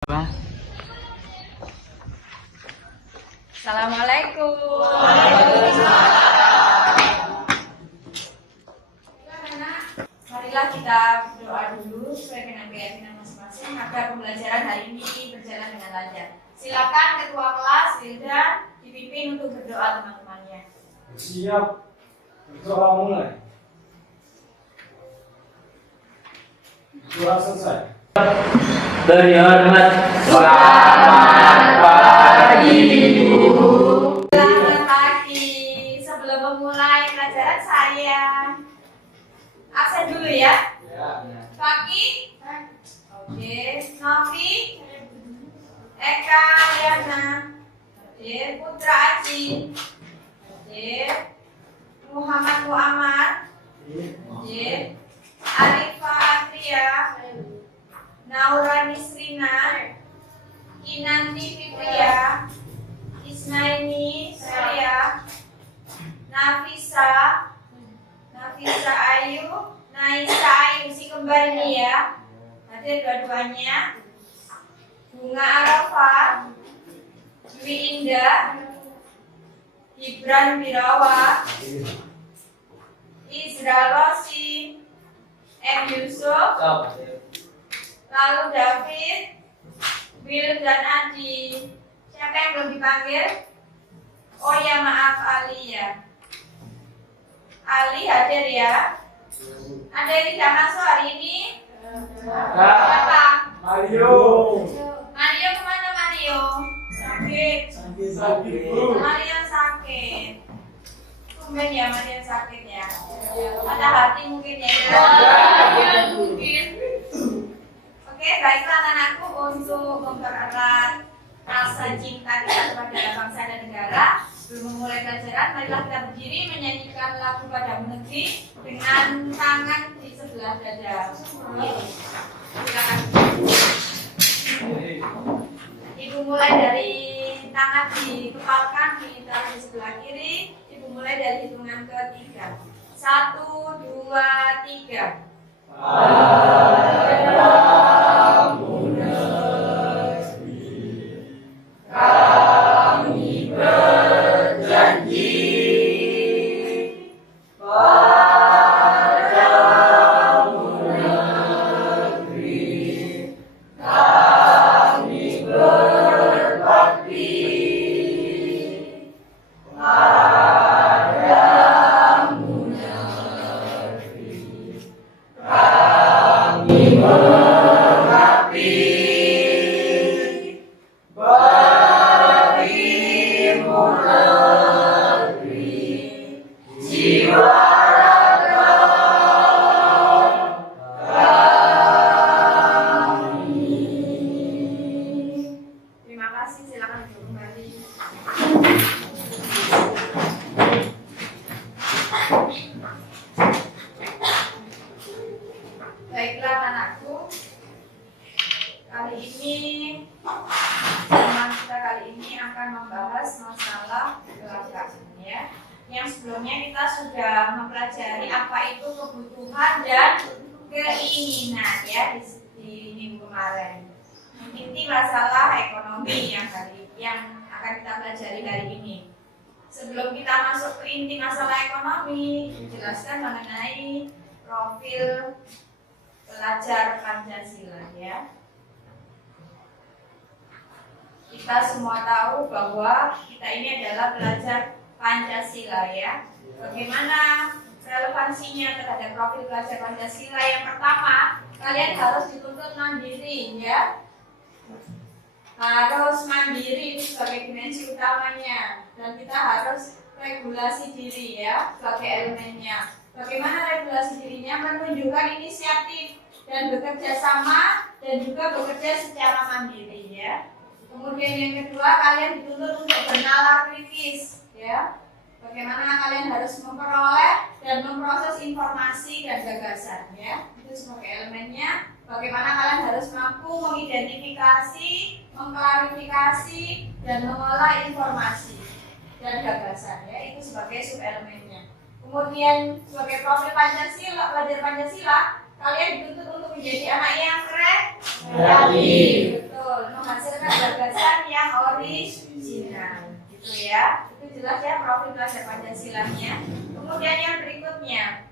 Assalamualaikum. Marilah kita berdoa dulu sesuai dengan keyakinan masing-masing agar pembelajaran hari ini berjalan dengan lancar. Silakan ketua kelas Wildan dipimpin untuk berdoa teman-temannya. Siap, berdoa mulai. Doa selesai. Terhormat selamat pagi Ibu. Selamat pagi. Sebelum memulai pelajaran saya absen dulu ya. Pagi. Oke. Novi. Eka Liana. Oke. Putra Aji. Oke. Muhammad Muammar. Oke. Arifah Atria. Naura Nisrina, Kinanti Fitria, Isnaini Surya, Nafisa Ayu, Naisa Ayu, si kembar ini ya, hadir dua-duanya. Bunga Arafah, Dwi Indah, Gibran Birawa, Izra Rosi, M Yusuf, lalu David, Will dan Adi. Siapa yang belum dipanggil? Oh ya, maaf, Ali ya. Ali hadir ya. Ada yang tidak masuk hari ini? Siapa? Mario. Mario kemana Mario? Sakit. Sakit, Bu. Mario sakit. Tumben ya Mario sakit ya. Ada hati mungkin ya. Mungkin. Oke, baiklah anakku, untuk mempererat rasa cinta kita kepada bangsa dan negara. Sebelum memulai pelajaran, marilah kita berdiri menyanyikan lagu Padamu Negeri dengan tangan di sebelah dada. Silakan. Ibu mulai dari tangan dikepalkan, ditaruh di sebelah kiri. Ibu mulai dari hitungan ketiga. 1, 2, 3. Padamu negeri kami berjanji, padamu negeri kami berbakti, padamu negeri kami mengabdi, berimu negeri jiwa raga kami. Terima kasih, silakan duduk kembali. Baiklah anakku, kali ini teman kita kali ini akan membahas masalah belakang ya. Yang sebelumnya kita sudah mempelajari apa itu kebutuhan dan keinginan ya di minggu kemarin. Inti masalah ekonomi yang akan kita pelajari hari ini. Sebelum kita masuk ke inti masalah ekonomi, jelaskan mengenai profil pelajar Pancasila ya. Kita semua tahu bahwa kita ini adalah pelajar Pancasila ya. Bagaimana relevansinya terhadap profil pelajar Pancasila? Yang pertama, kalian harus dituntut mandiri ya. Harus mandiri itu sebagai dimensi utamanya, dan kita harus regulasi diri ya sebagai elemennya. Bagaimana regulasi dirinya? Menunjukkan inisiatif dan bekerja sama dan juga bekerja secara mandiri ya. Kemudian yang kedua, kalian dituntut untuk bernalar kritis ya. Bagaimana kalian harus memperoleh dan memproses informasi dan gagasan ya. Itu sebagai elemennya. Bagaimana kalian harus mampu mengidentifikasi, mengklarifikasi dan mengolah informasi dan gagasan ya. Itu sebagai subelemennya. Kemudian sebagai profil Pancasila, pelajar Pancasila, kalian dituntut untuk menjadi anak yang kreatif. betul, menghasilkan gagasan yang orisinal, gitu ya. Itu jelas ya profil pelajar Pancasilanya. Kemudian yang berikutnya,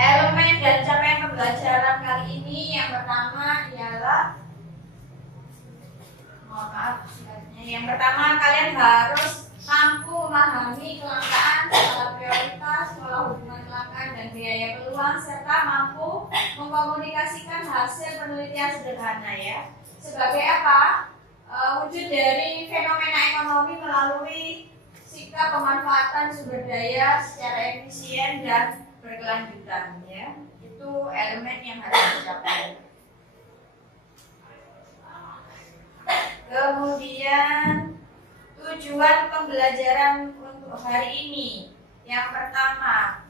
elemen dan capaian pembelajaran kali ini yang pertama ialah, mohon maaf, yang pertama kalian harus mampu memahami kelangkaan, skala prioritas, pola hubungan kelangkaan dan biaya peluang, serta mampu mengkomunikasikan hasil penelitian sederhana ya. Sebagai apa? Wujud dari fenomena ekonomi melalui sikap pemanfaatan sumber daya secara efisien dan berkelanjutan ya. Itu elemen yang harus dicapai. Kemudian tujuan pembelajaran untuk hari ini. Yang pertama,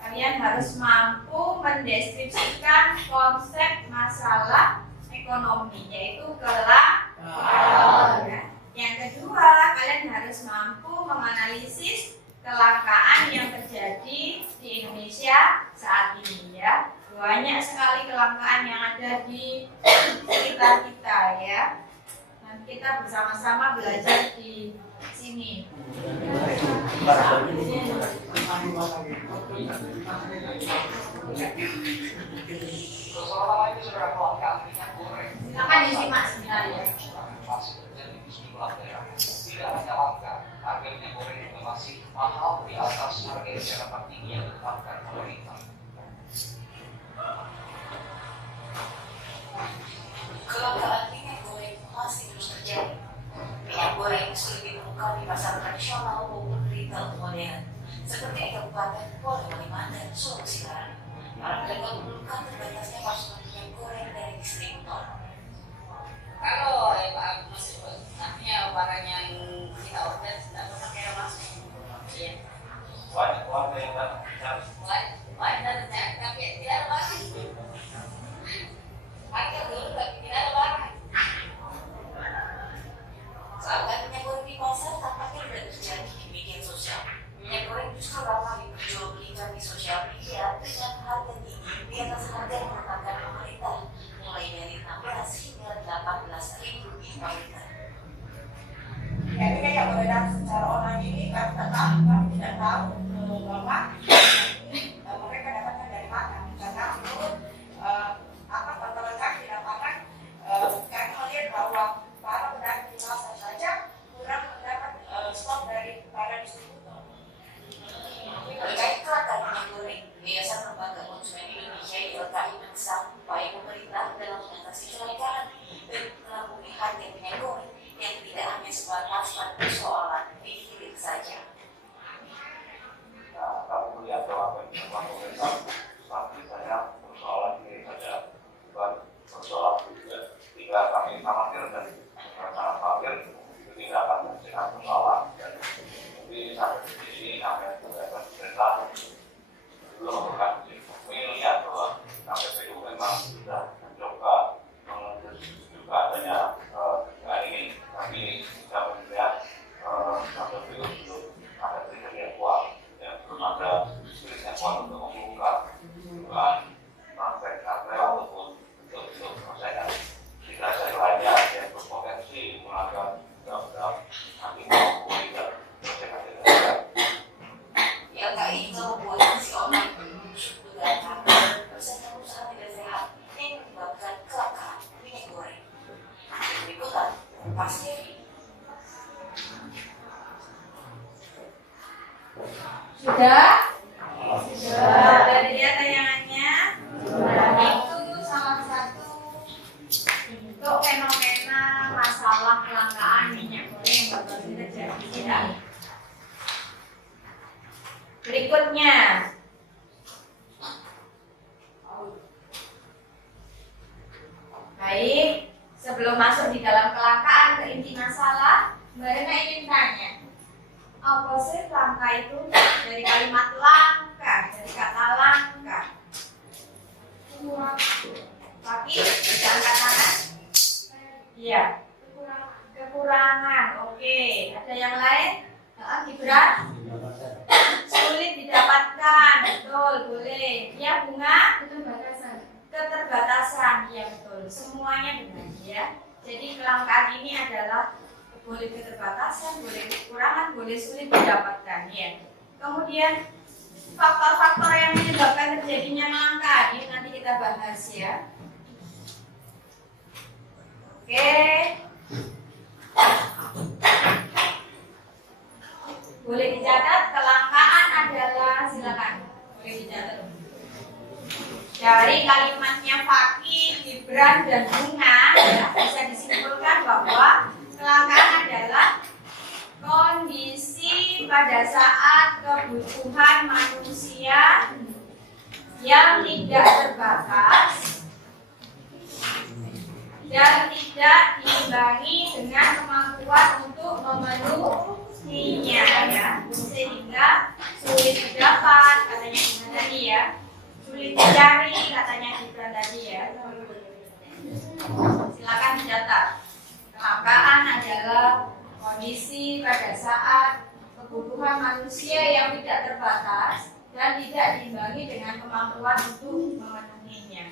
kalian harus mampu mendeskripsikan konsep masalah ekonomi, yaitu kelangkaan. Yang kedua, kalian harus mampu menganalisis kelangkaan yang terjadi di Indonesia saat ini ya. Banyak sekali kelangkaan yang ada di sekitar kita ya. Kita bersama-sama belajar di sini. Silakan disimak sebentar ya. Tidak hanya langka, harga minyak goreng juga masih mahal di atas harga eceran tertinggi yang ditetapkan pemerintah. Kelangkaan minyak goreng masih terus terjadi. Minyak goreng sulit ditemukan di pasar tradisional maupun retail modern, seperti di Kabupaten Polewali dan Sulawesi Barat. Para pedagang mengeluhkan terbatasnya pasokan minyak goreng dari distributor. Kalau Pak Agus artinya barang yang kita order tidak pakai masuk. Iya. Banyak warga yang datang mencari. Banyak tapi tidak ada barang. Harga dulu tapi tidak ada barang. Saat minyak goreng di pasar tampaknya tidak terjadi di media sosial. Minyak goreng justru ramai diperjualbelikan di sosial media dengan harga tinggi di atas harga yang ditetapkan pemerintah, mulai dari 16 hingga 18.000 rupiah per liter. Jadi kayak beredar secara online ini karena kami tidak tahu bahwa mereka dapatkan dari mana, karena menurut pantauan kami di lapangan kami melihat bahwa para pedagang di pasar saja kurang mendapat stok dari para distributor. Terkait kelangkaan minyak goreng, Yayasan Lembaga Konsumen Indonesia YLKI mendesak upaya pemerintah dalam mengatasi kelangkaan dan menanggulangi harga minyak goreng yang tidak hanya sebatas pada persoalan di hilir saja. Nah, kalau melihat bahwa pemerintah saat ini saya persoalan ini saja bukan persoalan juga. Jika kami khawatir dan sangat khawatir itu tidak akan menyelesaikan persoalan. Dan tapi sampai di sini kami juga pemerintah belum melakukan melihat bahwa KPPU memang sudah mencoba juga adanya ini, tapi kita melihat KPPU belum ada kriteria kuat, belum ada kriteria kuat untuk membuka dugaan praktek ataupun untuk menyelesaikan. Jika saya lainnya yang berpotensi melanggar undang-undang anti korupsi dan menyelesaikan. YLKI juga membuat aksi online menyusun dugaan harga persaingan usaha tidak sehat yang menyebabkan kelangkaan minyak goreng. Berikutan, Pas TV. Sudah? Sudah. Dari dia tayangannya. Itu salah satu bentuk fenomena masalah kelangkaan minyak goreng yang bakal terjadi ya. Berikutnya, baik, sebelum masuk di dalam kelangkaan ke inti masalah, Mbak Rena ingin tanya, apa sih langka itu? Dari kalimat langka, dari kata langka. Lagi, angkat tangan. Iya. Kekurangan, oke. Ada yang lain? Gibran? Sulit didapatkan. betul, semuanya benar ya. Jadi kelangkaan ini adalah boleh keterbatasan, boleh kekurangan, boleh sulit didapatkan ya. Kemudian faktor-faktor yang menyebabkan terjadinya kelangkaan ini nanti kita bahas ya. Oke. Boleh dicatat, kelangkaan adalah, silakan. Boleh dicatat. Dari kalimatnya Fakih, Gibran, dan Bunga ya, bisa disimpulkan bahwa kelangkaan adalah kondisi pada saat kebutuhan manusia yang tidak terbatas dan tidak diimbangi dengan kemampuan untuk memenuhinya ya, sehingga sulit didapat, katanya Gibran tadi ya, sulit dicari, katanya Gibran tadi ya. Silakan dicatat. Kelangkaan adalah kondisi pada saat kebutuhan manusia yang tidak terbatas dan tidak diimbangi dengan kemampuan untuk memenuhinya.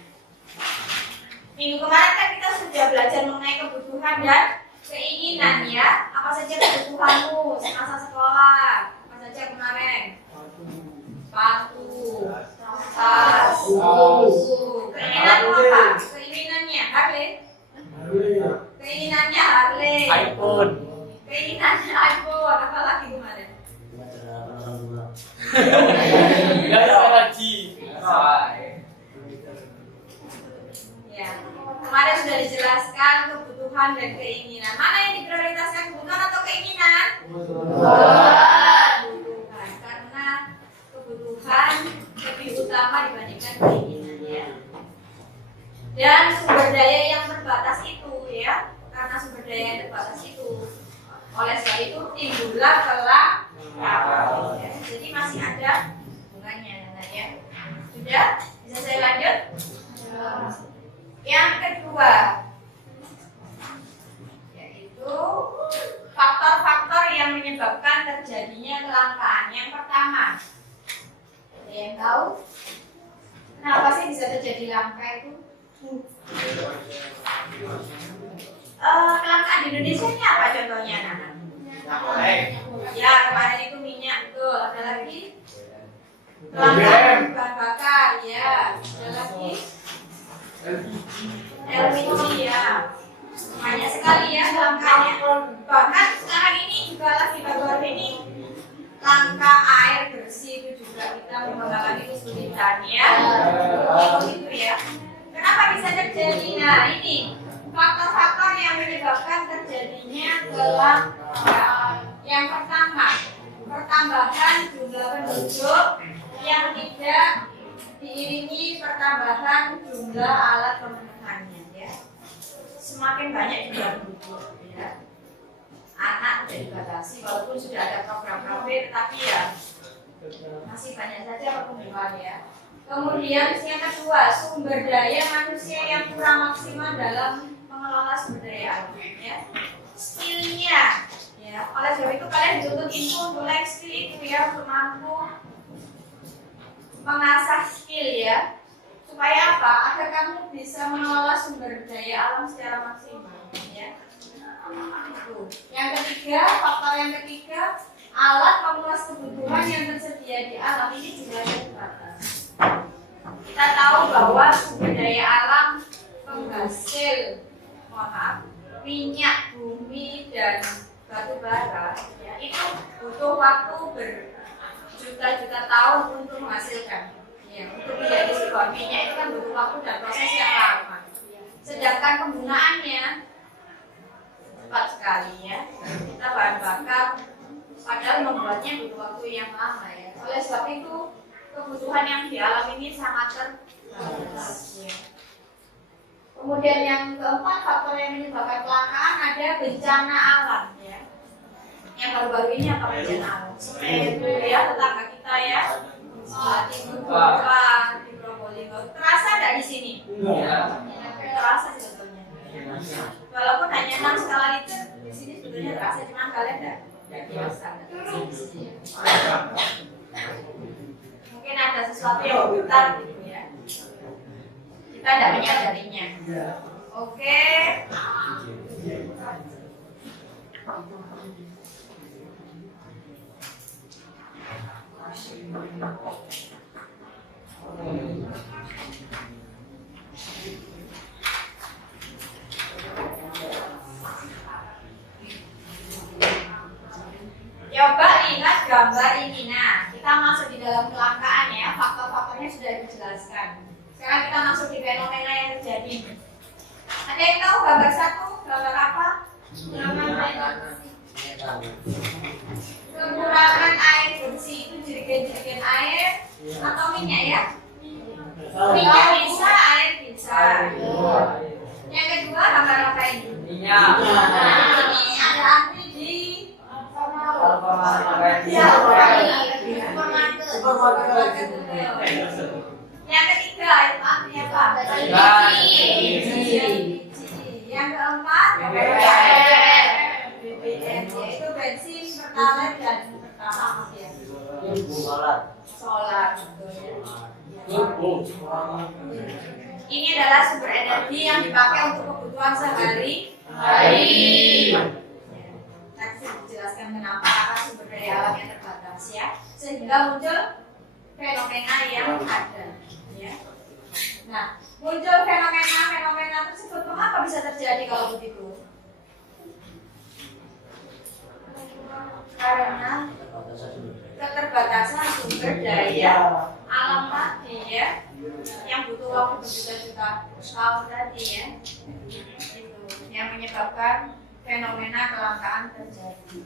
Minggu kemarin kan kita sudah belajar mengenai kebutuhan dan keinginan ya. Apa saja kebutuhanmu semasa sekolah? Apa saja kemarin? Sepatu, tas, buku. Keinginanmu apa? Keinginannya Harley. Keinginannya Harley. iPhone. Keinginannya iPhone. Apa lagi kemarin? Gak ada lagi. Ya, kemarin sudah dijelaskan kebutuhan dan keinginan. Mana yang diprioritaskan, kebutuhan atau keinginan? Kebutuhan. Karena kebutuhan lebih utama dibandingkan keinginan ya. Dan sumber daya yang terbatas itu ya, karena sumber daya yang terbatas itu, oleh sebab itu timbullah kelangkaan. Ya. Jadi masih ada hubungannya ya. Sudah? Bisa saya lanjut? Yang kedua, yaitu faktor-faktor yang menyebabkan terjadinya kelangkaan. Yang pertama, ada yang tahu kenapa sih bisa terjadi langka itu? Kelangkaan di Indonesia ini apa contohnya, Nana? Ya, kemarin itu minyak, betul. Ada lagi? Kelangkaan bahan bakar, ya. Ada lagi? LPG ya, banyak sekali ya langkahnya. Bahkan sekarang ini juga lagi baru-baru ini langka air bersih itu juga kita mengalami kesulitan ya. Begitu ya. Kenapa bisa terjadi? Nah ini faktor-faktor yang menyebabkan terjadinya kelangkaan. Yang pertama, pertambahan jumlah penduduk yang tidak diiringi pertambahan jumlah alat pemenuhannya ya. Semakin banyak jumlah penduduk ya. Anak tidak dibatasi walaupun sudah ada program COVID, tapi ya masih banyak saja pertumbuhan ya. Kemudian yang kedua, sumber daya manusia yang kurang maksimal dalam mengelola sumber daya alam ya. Skillnya ya. Oleh sebab itu kalian dituntut info untuk life skill itu ya, untuk mampu mengasah skill ya, supaya apa? Agar kamu bisa mengelola sumber daya alam secara maksimal ya. Itu. Yang ketiga, faktor yang ketiga, alat pemenuhan kebutuhan yang tersedia di alam ini juga terbatas. Kita tahu bahwa sumber daya alam penghasil minyak bumi dan batu bara ya, itu butuh waktu berjuta-juta tahun untuk menghasilkan ya, untuk menjadi sebuah minyak itu kan butuh waktu dan proses yang lama. Sedangkan penggunaannya cepat sekali ya. Kita bahan bakar padahal membuatnya butuh waktu yang lama ya. Oleh sebab itu kebutuhan yang di alam ini sangat terbatas ya. Kemudian yang keempat, faktor yang menyebabkan kelangkaan ada bencana alam ya. Yang baru-baru ini apa bencana alam? Semeru ya, tetangga kita ya, di Bukan, di Probolinggo. Terasa nggak di sini? Terasa sebetulnya. Walaupun hanya 6 skala Richter, di sini sebetulnya terasa, cuma kalian nggak biasa. Mungkin ada sesuatu yang bergetar gitu ya. Kita tidak menyadarinya. Oke. Coba lihat gambar ini. Nah, kita masuk di dalam kelangkaan ya. Faktor-faktornya sudah dijelaskan. Sekarang kita masuk di fenomena yang terjadi. Ada yang tahu gambar satu? Gambar apa? Kekurangan air bersih itu jerigen-jerigen air atau minyak ya? Minyak bisa, air bisa. Yang kedua gambar apa ini? Minyak. Ini ada api di supermarket. Yang ketiga itu artinya apa? Yang keempat BBM, yaitu bensin, pertalite dan pertamax ya. Solar. Ini adalah sumber energi yang dipakai untuk kebutuhan sehari-hari. Tadi saya dijelaskan kenapa karena sumber daya alam yang terbatas ya, sehingga muncul fenomena yang ada. Ya. Nah, muncul fenomena tersebut mengapa bisa terjadi kalau begitu? Karena keterbatasan sumber daya alam tadi ya, yang butuh waktu berjuta-juta tahun tadi ya, itu yang menyebabkan fenomena kelangkaan terjadi.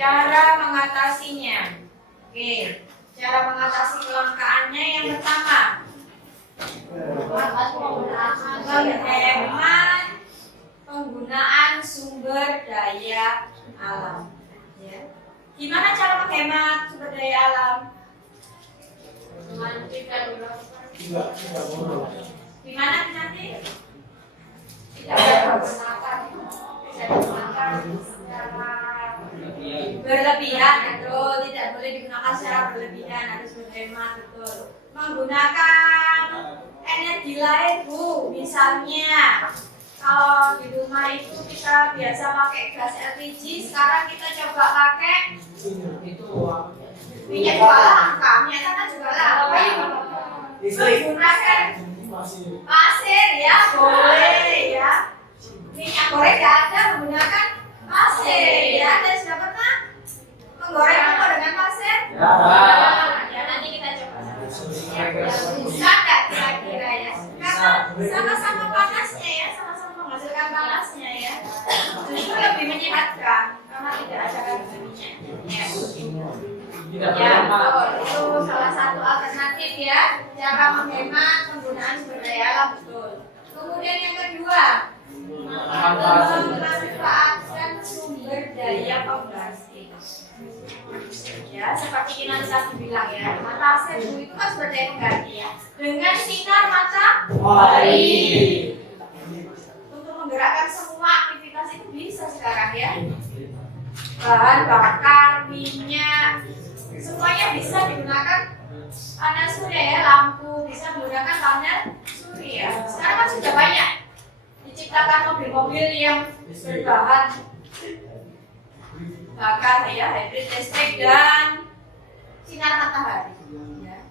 Cara mengatasinya. Oke, cara mengatasi kelangkaannya yang pertama, menghemat penggunaan sumber daya alam. Ya. Gimana cara menghemat sumber daya alam? Gimana nanti? Tidak berlebihan, betul. Tidak boleh digunakan secara berlebihan, harus berhemat, betul. Menggunakan energi lain, Bu. Misalnya, kalau di rumah itu kita biasa pakai gas LPG, sekarang kita coba pakai minyak juga langka, minyak tanah juga langka. Menggunakan pasir ya, boleh ya. Minyak goreng nggak ada, menggunakan pasir ya. Anda sudah pernah menggoreng apa dengan pasir? Ya, nanti kita coba. Bisa nggak kira-kira ya? Karena sama-sama panasnya ya, sama-sama menghasilkan panasnya ya. Justru lebih menyehatkan karena tidak ada kandungan minyaknya. Ya, betul. Itu salah satu alternatif ya, cara menghemat penggunaan sumber daya alam, betul. Kemudian yang kedua, memanfaatkan sumber daya pembasmi. Ya, seperti Kinan tadi bilang ya, matahari itu kan sumber daya pengganti ya. Dengan sinar matahari, untuk menggerakkan semua aktivitas itu bisa sekarang ya. Bahan bakar, minyak, semuanya bisa digunakan panel surya ya, lampu bisa menggunakan panel surya. Sekarang kan sudah banyak diciptakan mobil-mobil yang berbahan bakar ya, hybrid listrik dan sinar matahari. Ya.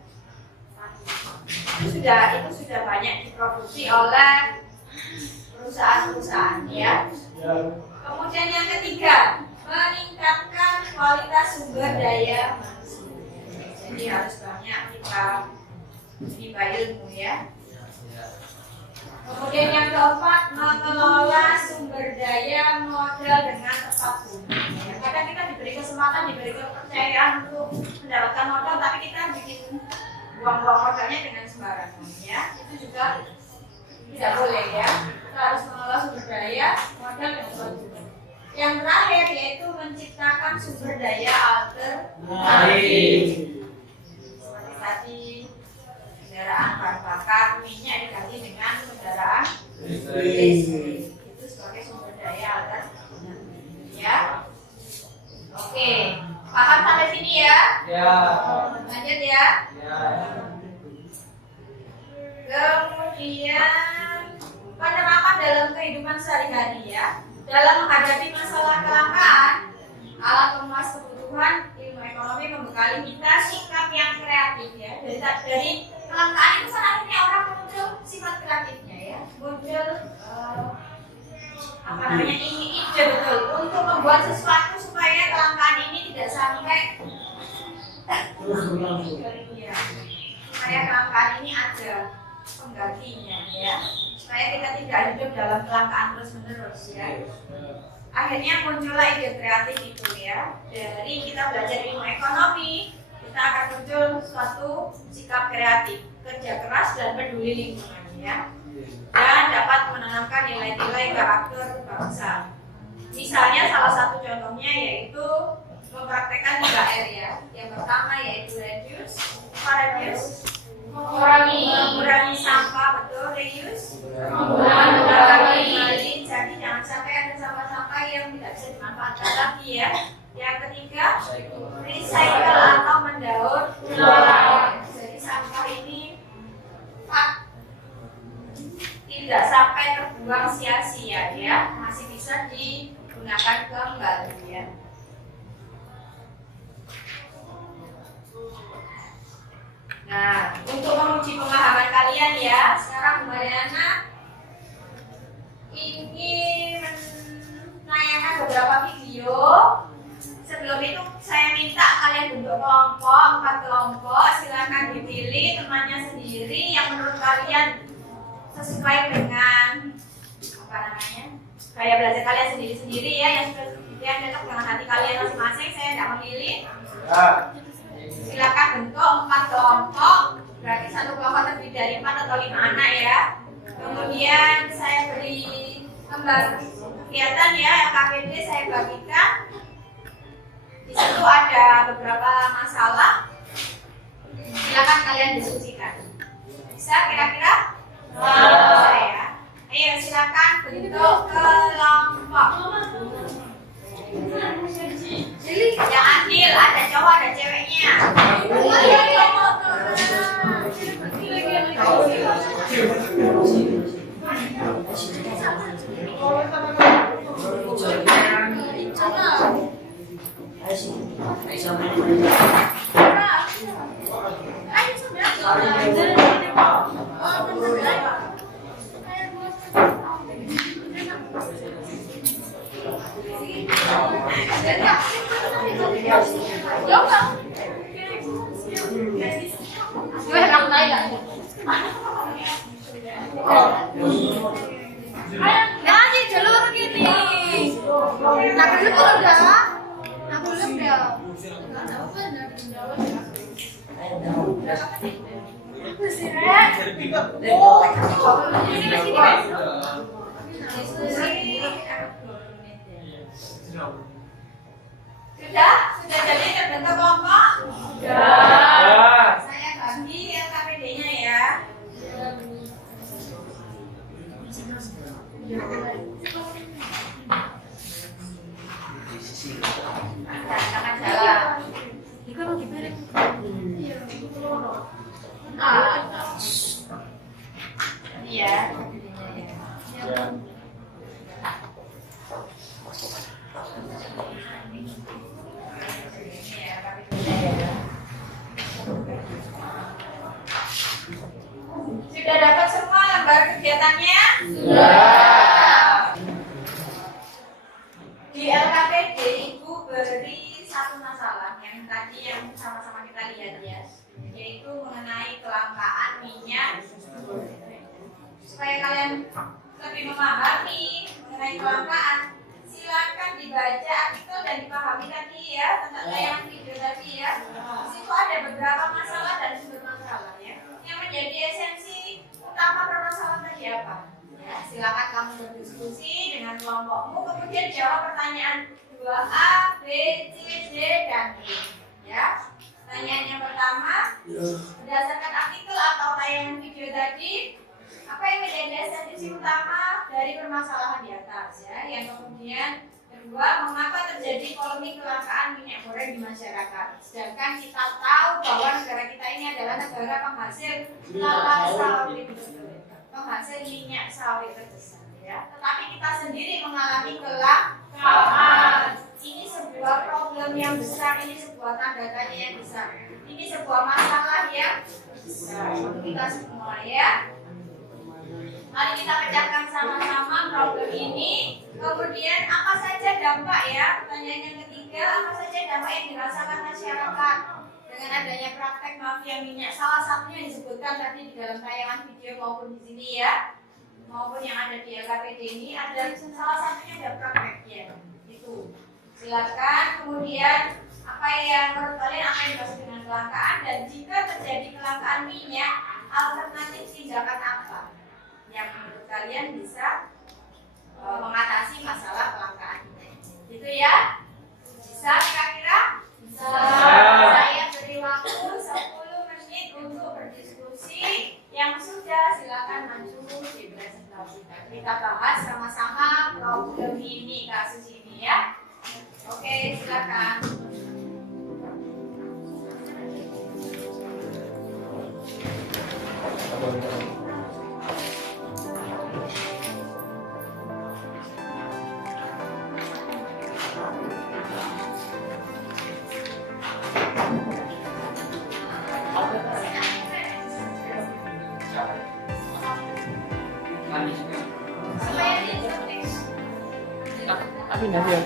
Itu sudah banyak diproduksi oleh perusahaan-perusahaan ya. Kemudian yang ketiga, meningkatkan kualitas sumber daya manusia. Jadi harus banyak kita menimba ilmu ya. Kemudian yang keempat, mengelola sumber daya modal dengan tepat guna. Ya, kadang kita diberi kesempatan, diberi kepercayaan untuk mendapatkan modal, tapi kita bikin buang-buang modalnya dengan sembarangan. Ya, itu juga tidak boleh ya. Kita harus mengelola sumber daya modal dengan tepat guna. Yang terakhir yaitu menciptakan sumber daya alternatif. Seperti tadi, kendaraan bahan bakar minyak diganti dengan kendaraan listrik. Itu sebagai sumber daya alternatif. Ya. Oke. Paham sampai sini ya? Ya. Lanjut ya. Ya. Kemudian penerapan dalam kehidupan sehari-hari ya. Dalam menghadapi masalah kelangkaan alat pemenuhan kebutuhan, ilmu ekonomi membekali kita sikap yang kreatif ya. Dari kelangkaan itu kan akhirnya orang muncul sifat kreatifnya ya. Muncul ini ide betul untuk membuat sesuatu supaya kelangkaan ini tidak sampai ya. Supaya kelangkaan ini ada penggantinya ya. Supaya kita tidak hidup dalam kelangkaan terus-menerus ya. Akhirnya muncullah ide kreatif itu ya. Dari kita belajar ilmu ekonomi, kita akan muncul suatu sikap kreatif, kerja keras dan peduli lingkungan ya. Dan dapat menanamkan nilai-nilai karakter bangsa. Misalnya salah satu contohnya yaitu mempraktekkan 3R ya. Yang pertama yaitu reduce, mengurangi sampah, betul, reuse, mengurangi kembali. Jadi jangan sampai ada sampah-sampah yang tidak bisa dimanfaatkan lagi ya. Yang ketiga, recycle atau mendaur ulang. Jadi sampah ini tidak sampai terbuang sia-sia ya, masih bisa digunakan kembali ya. Nah, untuk menguji pemahaman kalian ya, sekarang Bu Mariana ingin menayangkan beberapa video. Sebelum itu saya minta kalian bentuk kelompok, 4 kelompok, silakan dipilih temannya sendiri yang menurut kalian sesuai dengan gaya belajar kalian sendiri-sendiri ya, yang cocok dengan hati kalian masing-masing. Saya tidak memilih. Silakan bentuk 4 kelompok, berarti satu kelompok terdiri dari 4 atau 5 anak ya. Kemudian saya beri gambar kegiatan ya, LKPD saya bagikan. Di situ ada beberapa masalah. Silakan kalian diskusikan. Bisa kira-kira? Bisa ya. Ayo silakan bentuk kelompok. Jangan deal, ada cowok ada ceweknya. Nanti jalur gini. Nah, belum udah. Nah, belum dah. Sudah jadi terbentuk kelompok? Sudah. Saya bagi LKPD-nya ya. Jangan jalan. Iya. Sudah dapat semua lembar kegiatannya? Sudah. Di LKPD Ibu beri satu masalah yang tadi yang sama-sama kita lihat ya, yaitu mengenai kelangkaan minyak. Supaya kalian lebih memahami mengenai kelangkaan, silakan dibaca artikel dan dipahami tadi ya tentang tayangan video tadi ya. Di situ ada beberapa masalah dan sumber masalah ya. Yang menjadi esensi utama permasalahan tadi apa? Ya, silakan kamu berdiskusi dengan kelompokmu, kemudian jawab pertanyaan 2A, B, C, D, dan E. Ya. Pertanyaan yang pertama, berdasarkan artikel atau tayangan video tadi, apa yang menjadi esensi utama dari permasalahan di atas ya? Yang kemudian kedua, mengapa terjadi terjadi polemik kelangkaan minyak goreng di masyarakat. Sedangkan kita tahu bahwa negara kita ini adalah negara penghasil kelapa sawit, penghasil minyak sawit terbesar, ya. Tetapi kita sendiri mengalami kelangkaan. Ini sebuah problem yang besar, ini sebuah tanda tanya yang besar, ini sebuah masalah yang besar untuk kita semua, ya. Mari kita pecahkan sama-sama problem ini. Kemudian apa saja dampak, ya? Pertanyaan yang ketiga, apa saja dampak yang dirasakan masyarakat dengan adanya praktek mafia minyak? Salah satunya disebutkan tadi di dalam tayangan video maupun di sini, ya, maupun yang ada di LKPD ini ada salah satunya ada prakteknya. Itu. Silakan. Kemudian apa yang menurut kalian apa yang dimaksud dengan kelangkaan, dan jika terjadi kelangkaan minyak, alternatif tindakan apa yang menurut kalian bisa mengatasi masalah kelangkaan minyak? Gitu, ya. Bisa kira-kira? Bisa. Saya beri waktu 10 menit untuk berdiskusi. Yang sudah silakan maju di presentasikan. Kita bahas sama-sama problem ini, kasus ini, ya. Oke, silakan. Tapi nanti ya.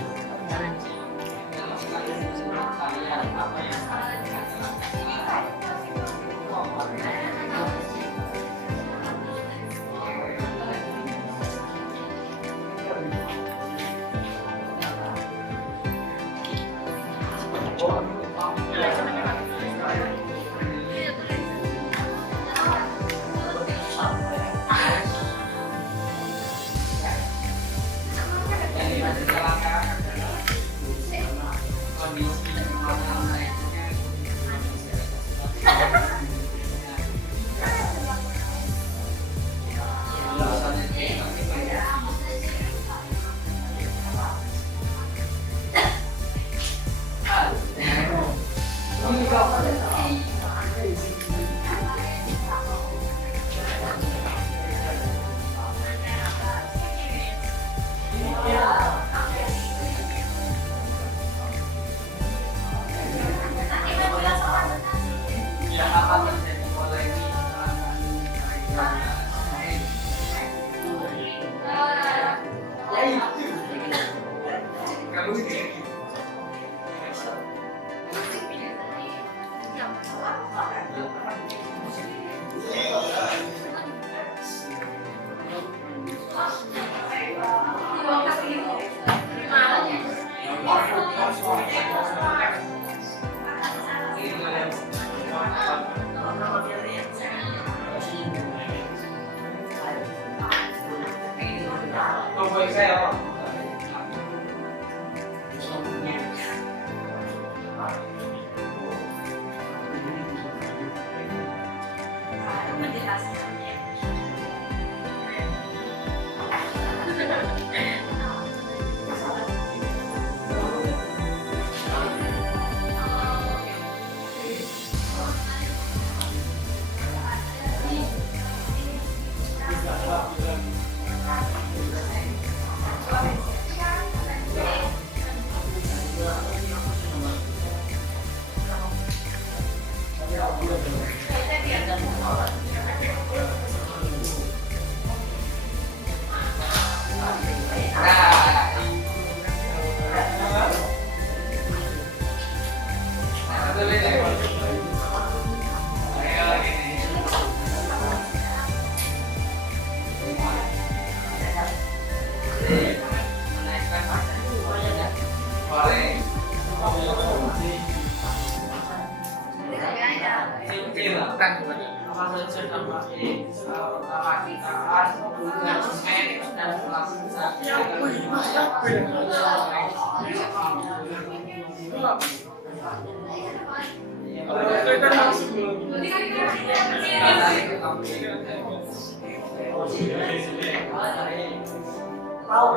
Tahu.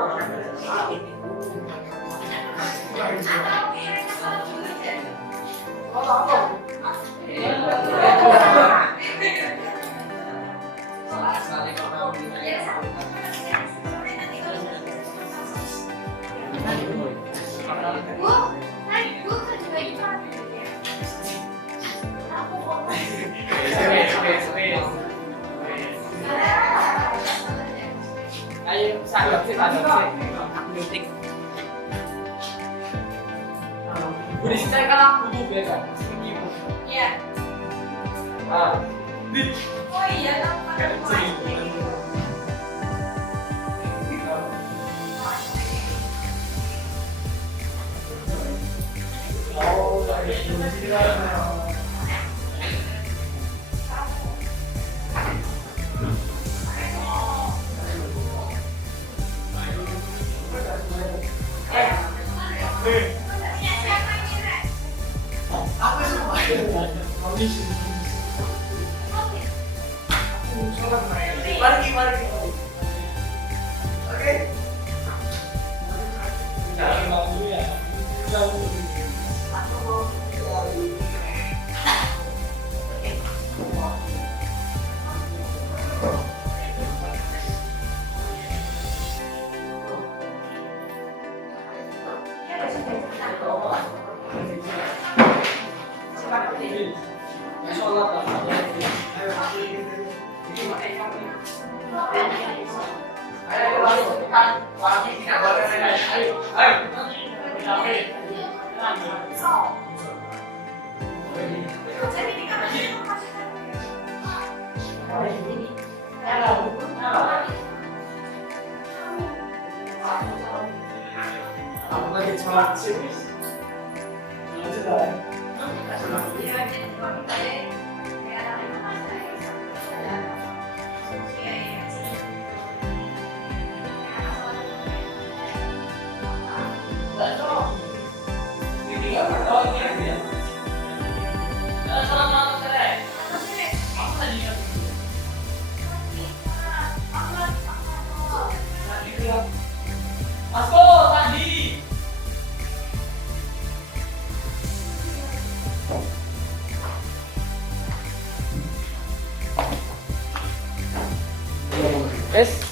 Ayo, sadap sih. Music. Udah sih saya kan aku juga kan. Iya. Ah, Oh iya, kamu makan kue. Yes.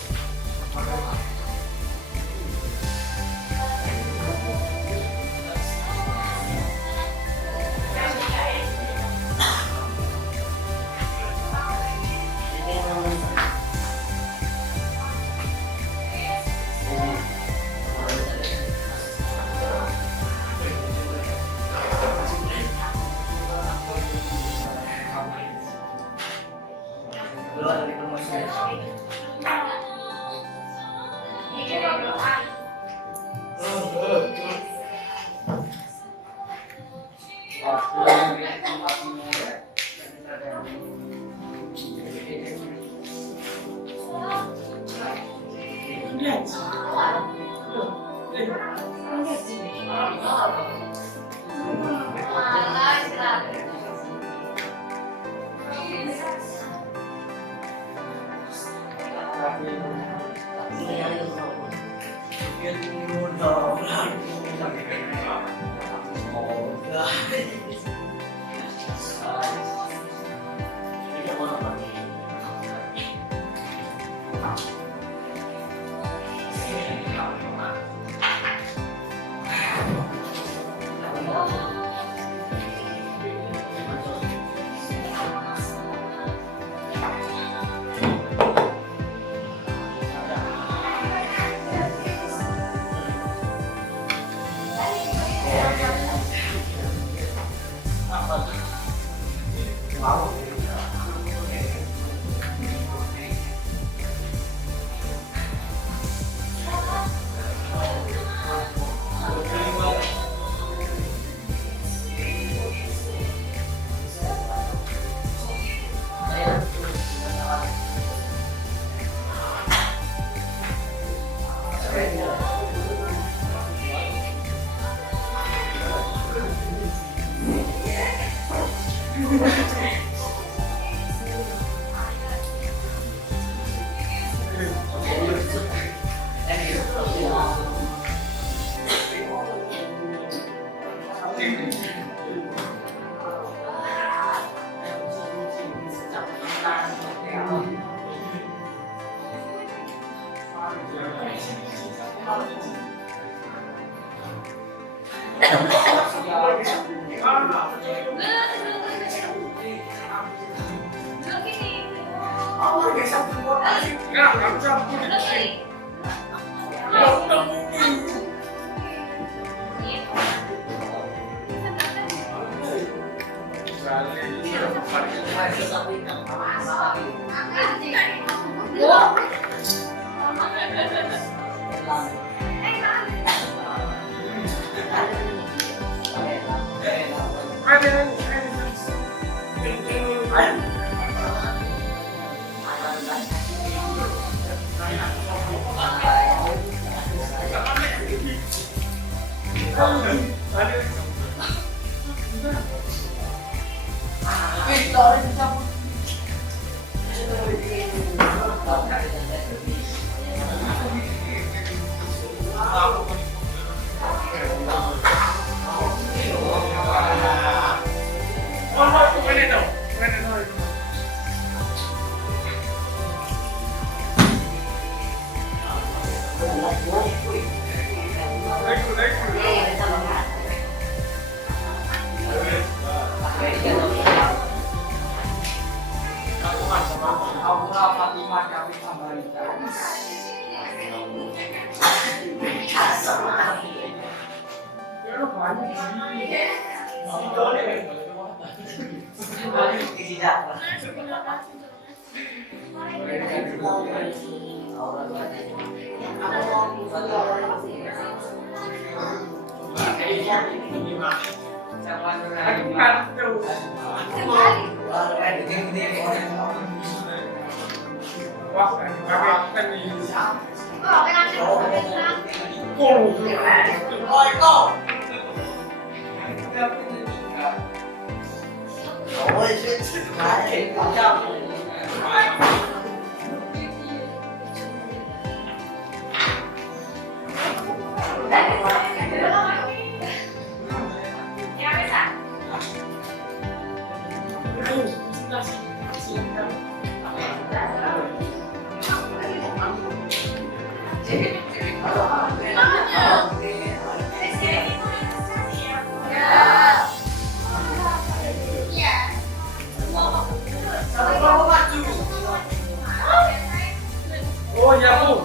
Oh ya Bu.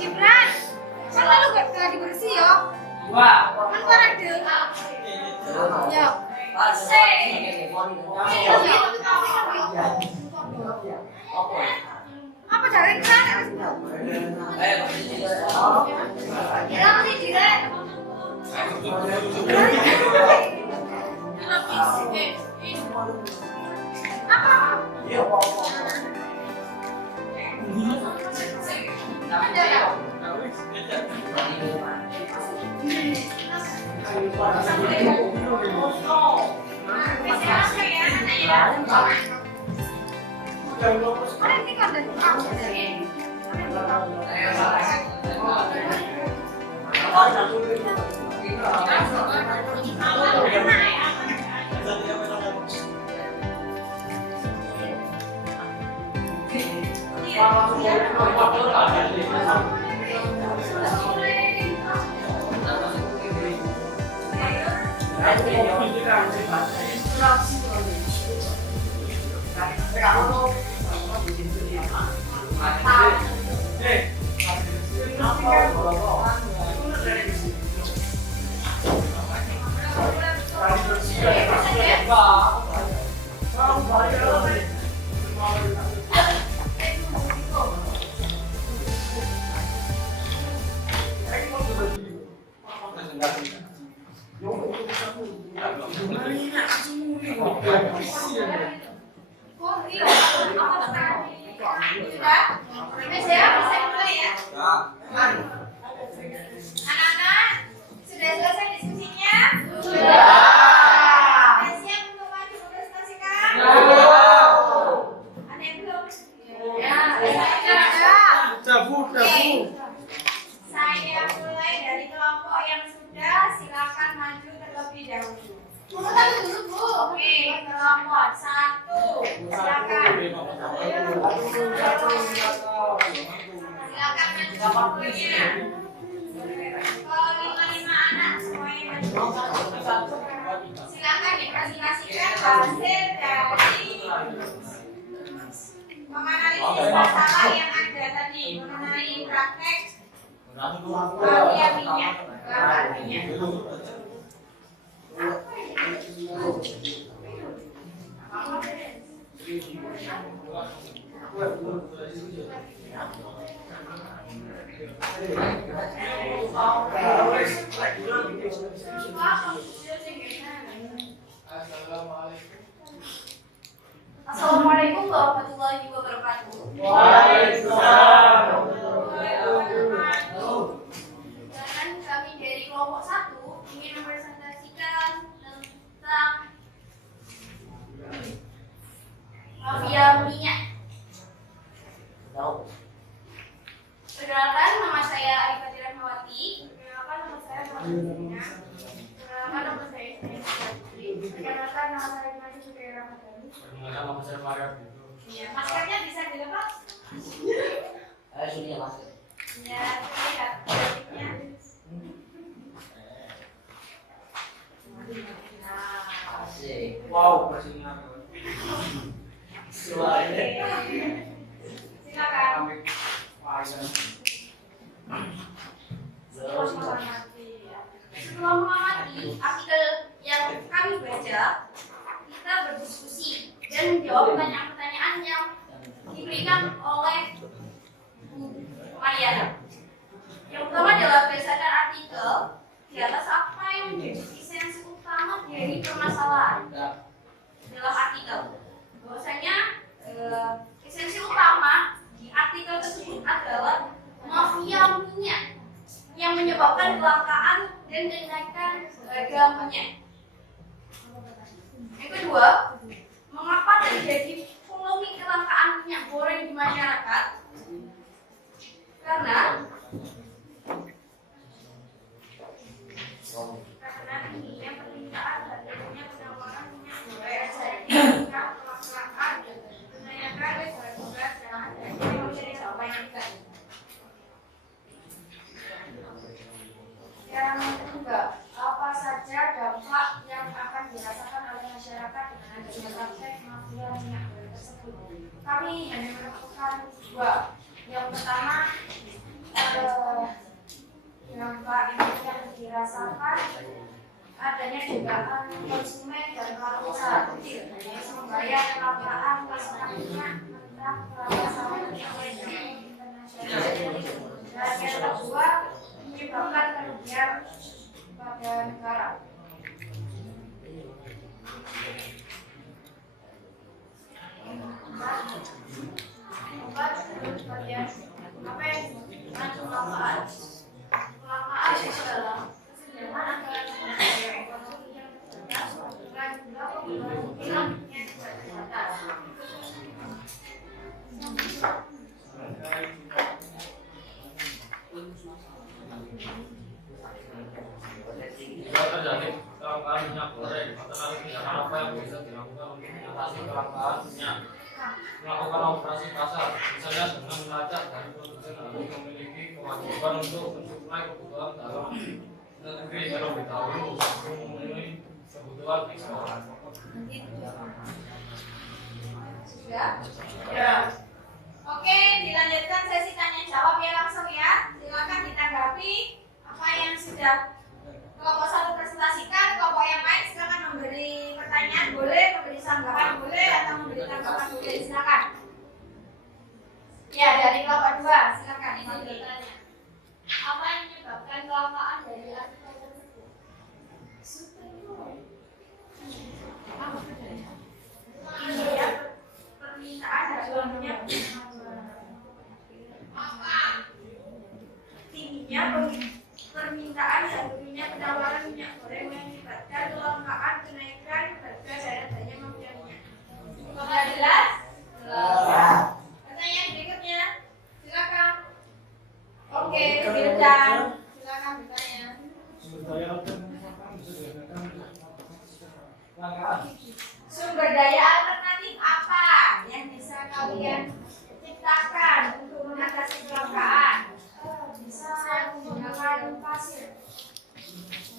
Cipran, kan lu gak lagi bersih yo? Dua. Kan parade. Ya. Apa jalan kan? Hilang sih direk. Apa? Ada ya? Anak-anak, sudah selesai diskusinya? Sudah. Sudah siap untuk maju mempresentasikan? Ada yang belum? Ya. Oke. Saya mulai dari kelompok yang sudah, silakan maju terlebih dahulu. Oke, kelompok 1, silakan. Silakan maju semuanya. Kalau 5 anak semuanya maju. Silakan dipresentasikan hasil dari menganalisis masalah yang ada tadi mengenai praktek mafia minyak, bakar minyak. Assalamualaikum warahmatullahi wabarakatuh. Waalaikumsalam. Dan kami dari kelompok 1 ingin mempresentasikan tentang mafia minyak. Perkenalkan, nama saya Arifah Rahmawati. Perkenalkan, nama saya Fatimah. Perkenalkan, nama saya Ismail Putri. Perkenalkan, nama saya Maju Sukaya Ramadhani. Ya, maskernya bisa dilepas? Sudah masker. Ya, lihat. Nah, Asik. Wow, masih ingat. silakan. Setelah mengamati artikel yang kami baca, kita berdiskusi dan menjawab pertanyaan-pertanyaan yang diberikan oleh Bu Mariana. Yang pertama adalah berdasarkan artikel di atas apa yang menjadi esensi utama dari permasalahan dalam artikel. Bahwasanya esensi utama di artikel tersebut adalah mafia minyak yang menyebabkan kelangkaan dan kenaikan harga minyak. Yang kedua, mengapa terjadi polemik kelangkaan minyak goreng di masyarakat? Karena ini permintaan harga minyak penawaran minyak goreng sehingga kelangkaan kenaikan harga gas dan harga menjadi jawaban kita. Yang ketiga, apa saja dampak yang akan dirasakan oleh masyarakat dengan adanya praktek mafia minyak goreng tersebut? Kami hanya menemukan 2. Yang pertama, dampak yang dirasakan adanya dugaan konsumen dan pelaku usaha kecil membayar kelangkaan pasokannya tentang permasalahan yang internasional. Dan yang kedua, menyebabkan kerugian pada negara. Empat, bagian apa yang disebutkan kelangkaan? Kelangkaan itu adalah kesenjangan antara sumber ekonomi yang terbatas dengan jumlah kebutuhan yang tidak terbatas. Jika terjadi kelangkaan minyak goreng, maka tindakan apa yang bisa dilakukan untuk mengatasi kelangkaan minyak? Melakukan operasi pasar, misalnya dengan melacak dari produsen harus memiliki kewajiban untuk mensuplai kebutuhan dalam negeri terlebih dahulu sebelum memenuhi kebutuhan ekspor. Sudah? Ya. Oke, dilanjutkan sesi tanya jawab ya langsung ya. Silakan ditanggapi apa yang sudah kelompok satu presentasikan. Kelompok yang lain silakan memberi pertanyaan boleh, memberi sanggahan boleh, atau memberi tanggapan boleh. Silakan. Ya, dari kelompok dua silakan. Izin bertanya, apa yang menyebabkan kelangkaan dari artikel tersebut? Iya, permintaan dan minyak tingginya permintaan dan minyak penawaran minyak goreng mengakibatkan kelangkaan kenaikan harga dan adanya mafia minyak. Sudah jelas? Pertanyaan berikutnya, silakan. Oke, Wildan, silakan bertanya. Sumber daya alternatif apa yang bisa kalian ciptakan untuk mengatasi kelangkaan? Bisa menggunakan pasir.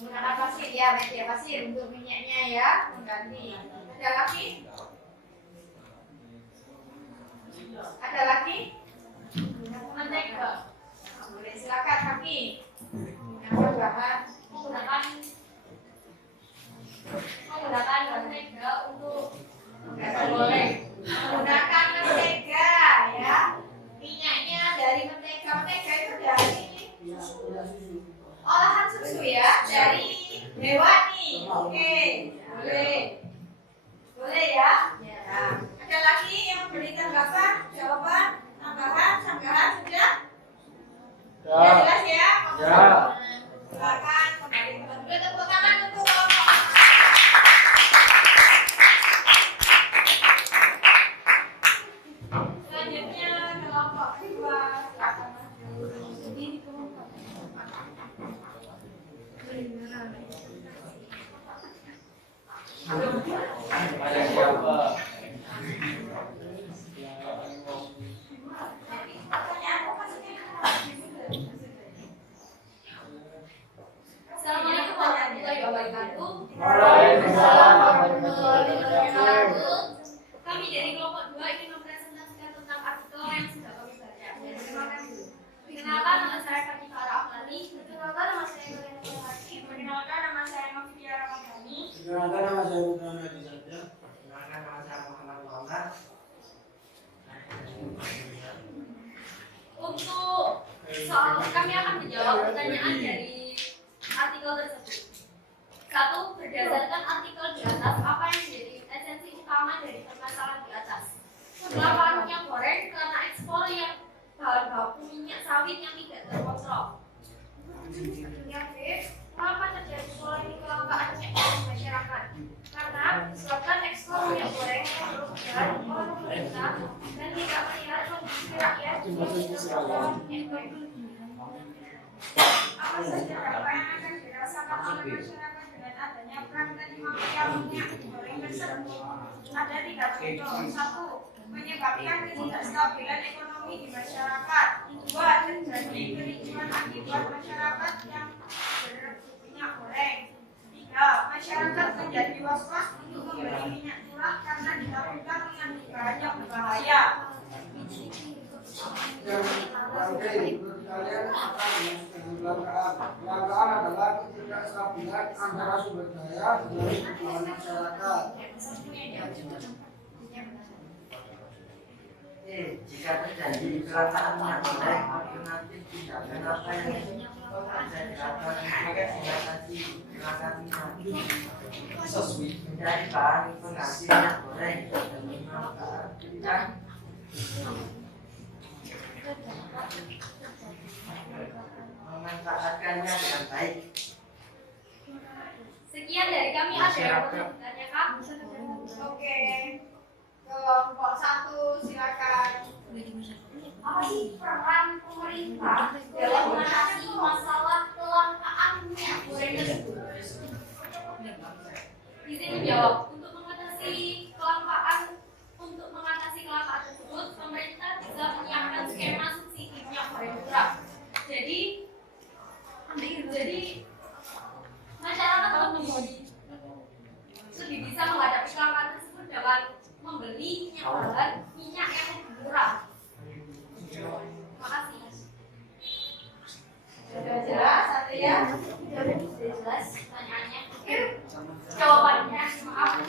Menggunakan pasir ya, media pasir untuk minyaknya ya, mengganti. Ada lagi? Ada lagi? Mentega Boleh silakan kami. Menggunakan bahan menggunakan mentega untuk boleh. Menggunakan mentega ya. Minyaknya dari mentega. Mentega itu dari olahan susu ya, dari hewani. Oke, boleh. Boleh ya? Ya. Ada lagi yang memberi tanggapan, jawaban, tambahan, sanggahan sudah? Ya. Jelas ya? Ya. Silakan kembali ke tempat. Tepuk tangan untuk kelompok. Selanjutnya kelompok kedua. Silakan maju. Banyak siapa? Assalamualaikum warahmatullahi wabarakatuh. Waalaikumsalam warahmatullahi wabarakatuh. Kami dari kelompok 2 ingin mempresentasikan tentang artikel yang sudah kami baca. Terima kasih. Perkenalkan, nama saya Kartika Rahmani. Perkenalkan, nama saya Glenn Hakim. Perkenalkan, nama saya Novia Ramadhani. Perkenalkan nama saya Putra Medisatya. Perkenalkan nama saya Muhammad Muhammad. Untuk soal kami akan menjawab pertanyaan dari artikel tersebut. Satu, berdasarkan artikel di atas, apa yang menjadi esensi utama dari permasalahan di atas? Kelangkaan minyak goreng karena ekspor yang bahan baku minyak sawit yang tidak terkontrol. Yang B, mengapa terjadi polemik kelangkaan minyak goreng di masyarakat? Karena disebabkan ekspor minyak goreng yang berlebihan oleh pemerintah dan tidak melihat kondisi rakyat yang membutuhkan minyak goreng. Apa saja dampak yang akan dirasakan oleh masyarakat dengan adanya praktek mafia minyak goreng tersebut? Ada 3 contoh. 1. Menyebabkan ketidakstabilan ekonomi di masyarakat. 2. Terjadi kericuan akibat masyarakat yang berebut minyak goreng. 3. Masyarakat menjadi was-was untuk membeli minyak curah karena ditakutkan mengandung bahan yang berbahaya. Oke, menurut kalian apa yang Kelangkaan adalah ketidakstabilan antara sumber daya dengan kebutuhan masyarakat. Jika terjadi kelangkaan minyak goreng, alternatif tindakan apa yang bisa dilakukan untuk mengatasi kelangkaan minyak? Mencari bahan pengganti minyak goreng dan memanfaatkannya dengan baik. Sekian dari kami, ada yang mau ditanyakan? Oke. Kelompok 1 silakan. Apa sih peran pemerintah dalam mengatasi masalah kelangkaan minyak goreng tersebut? Izin menjawab. Untuk mengatasi kelangkaan tersebut, pemerintah bisa menyiapkan skema subsidi minyak goreng murah. Jadi masyarakat lebih bisa menghadapi kelangkaan tersebut dengan membeli minyak yang lebih murah. Terima kasih. Sudah jelas, Satria? Sudah jelas pertanyaannya. Jawabannya, maaf.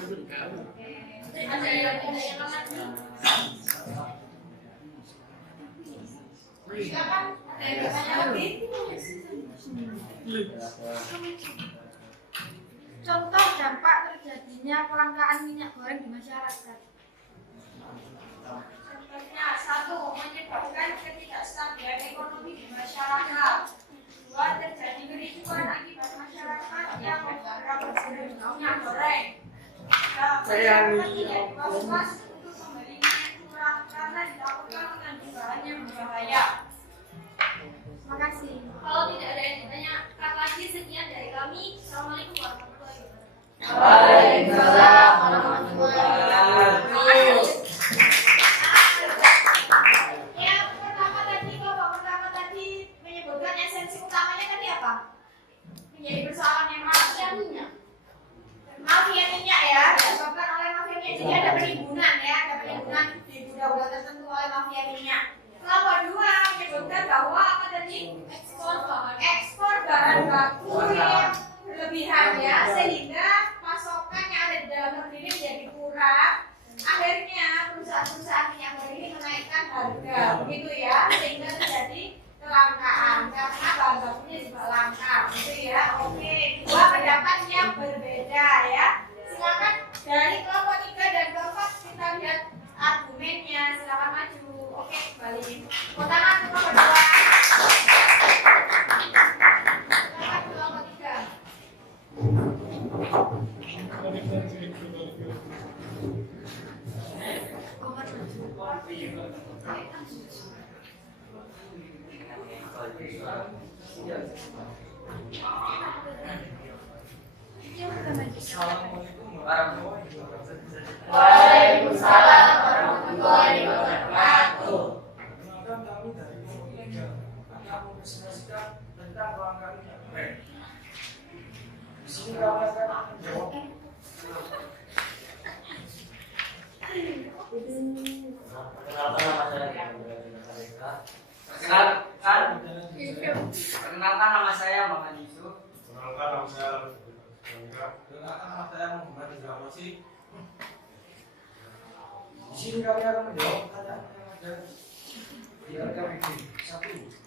Ada yang lagi? Silakan, ada yang bertanya lagi? Contoh dampak terjadinya kelangkaan minyak goreng di masyarakat. Contohnya 1. Menyebabkan ketidakstabilan ekonomi di masyarakat. 2. Terjadi kericuan akibat masyarakat yang membeli minyak goreng. 3. Masyarakat tidak puas untuk membeli minyak curah karena dilakukan dengan bahan yang berbahaya. Terima kasih. Kalau tidak ada yang ditanyakan lagi, sekian dari kami. Assalamualaikum warahmatullahi wabarakatuh. Waalaikumsalam warahmatullahi wabarakatuh. Yang pertama tadi, kelompok pertama tadi menyebutkan esensi utamanya tadi apa? Menjadi persoalan yang mafia minyak. Mafia minyak ya, disebabkan oleh mafia minyak. Jadi ada penimbunan ya, ada penimbunan di gudang-gudang tertentu oleh mafia minyak. Kelompok 2 menyebutkan bahwa apa tadi? Ekspor bahan baku yang berlebihan ya, sehingga pasokan yang ada di dalam negeri ini menjadi kurang. Akhirnya perusahaan-perusahaan minyak goreng ini menaikkan harga, begitu ya, sehingga terjadi kelangkaan karena bahan bakunya juga langka, gitu ya. Oke, 2 pendapat yang berbeda ya. Silakan dari kelompok 3 dan kelompok kita lihat argumennya. Silakan maju. Oke, kembali. Tangan kelompok 2. Silakan kelompok 3. Assalamualaikum warahmatullahi wabarakatuh. Waalaikumsalam warahmatullahi wabarakatuh. Perkenalkan kami dari kelompok 3 akan mempresentasikan tentang kelangkaan minyak goreng. Di sini kami akan menjawab. Perkenalkan nama saya Muhammad Yusuf. Perkenalkan nama saya Perkenalkan nama saya Muhammad Izramasi. Di sini kami akan menjawab pertanyaan yang ada di RKPD 1.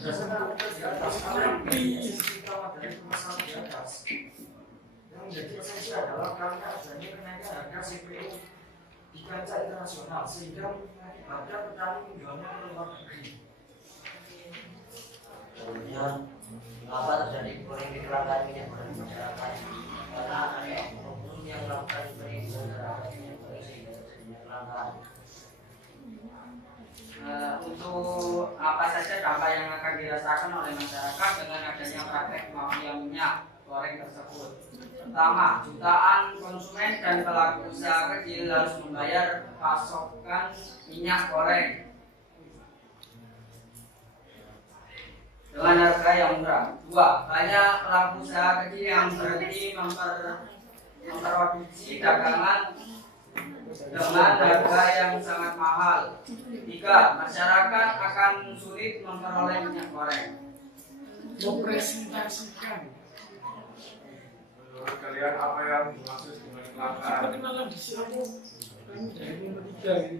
Berdasarkan artikel di atas, apa yang menjadi esensi utama dari permasalahan di atas? Yang menjadi esensi adalah karena adanya kenaikan harga CPO di kancah internasional sehingga mengakibatkan petani menjualnya ke luar negeri. Kemudian, mengapa terjadi kelangkaan minyak goreng di masyarakat? Karena ada oknum yang melakukan penipuan terhadap minyak goreng sehingga terjadinya kelangkaan. Untuk apa saja dampak yang akan dirasakan oleh masyarakat dengan adanya praktek mafia minyak goreng tersebut? Pertama, jutaan konsumen dan pelaku usaha kecil harus membayar pasokan minyak goreng dengan harga yang murah. 2. Banyak pelaku usaha kecil yang berhenti memproduksi dagangan dengan harga yang sangat mahal. 3. Masyarakat akan sulit memperoleh minyak goreng. mempresentasikan. Menurut kalian apa yang dimaksud dengan kelangkaan? Perkenalan di sini kami dari nomor 3 ini.